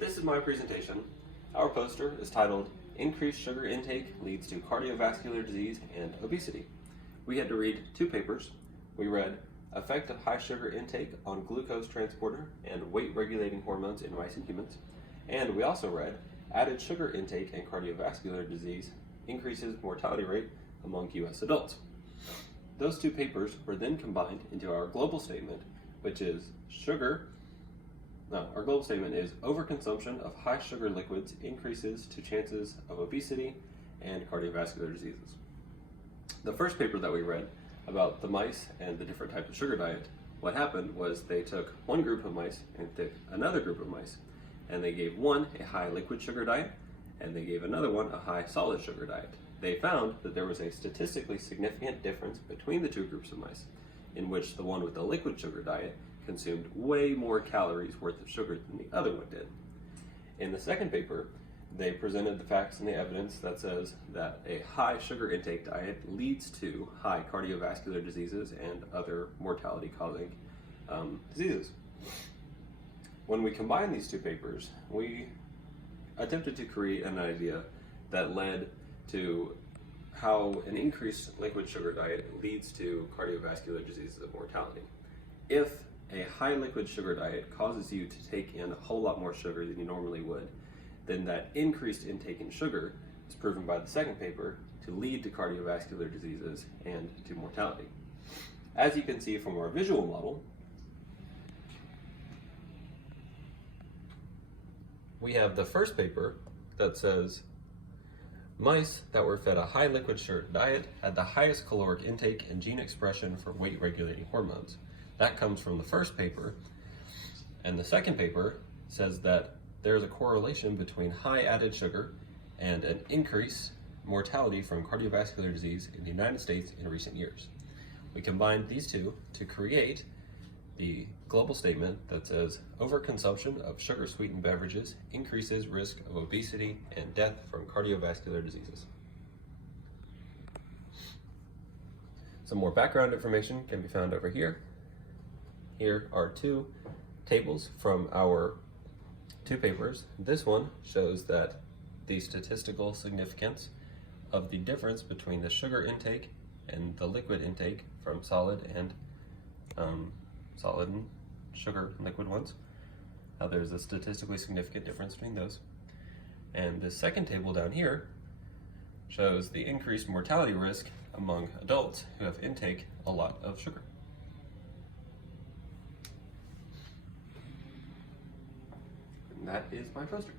This is my presentation. Our poster is titled, Increased Sugar Intake Leads to Cardiovascular Disease and Obesity. We had to read two papers. We read Effect of High Sugar Intake on Glucose Transporter and Weight Regulating Hormones in Mice and Humans. And we also read Added Sugar Intake and Cardiovascular Disease Increases Mortality Rate Among U.S. Adults. Those two papers were then combined into our global statement, which is our global statement is overconsumption of high sugar liquids increases to chances of obesity and cardiovascular diseases. The first paper that we read about the mice and the different types of sugar diet, what happened was they took one group of mice and took another group of mice, and they gave one a high liquid sugar diet, and they gave another one a high solid sugar diet. They found that there was a statistically significant difference between the two groups of mice, in which the one with the liquid sugar diet consumed way more calories worth of sugar than the other one did. In the second paper, they presented the facts and the evidence that says that a high sugar intake diet leads to high cardiovascular diseases and other mortality-causing diseases. When we combined these two papers, we attempted to create an idea that led to how an increased liquid sugar diet leads to cardiovascular diseases and mortality. If a high liquid sugar diet causes you to take in a whole lot more sugar than you normally would, then that increased intake in sugar is proven by the second paper to lead to cardiovascular diseases and to mortality. As you can see from our visual model, we have the first paper that says mice that were fed a high liquid sugar diet had the highest caloric intake and gene expression for weight regulating hormones. That comes from the first paper, and the second paper says that there's a correlation between high added sugar and an increased mortality from cardiovascular disease in the United States in recent years. We combined these two to create the global statement that says overconsumption of sugar sweetened beverages increases risk of obesity and death from cardiovascular diseases. Some more background information can be found over here. Here are two tables from our two papers. This one shows that the statistical significance of the difference between the sugar intake and the liquid intake from solid and sugar and liquid ones. Now there's a statistically significant difference between those. And the second table down here shows the increased mortality risk among adults who have intake a lot of sugar. And that is my poster.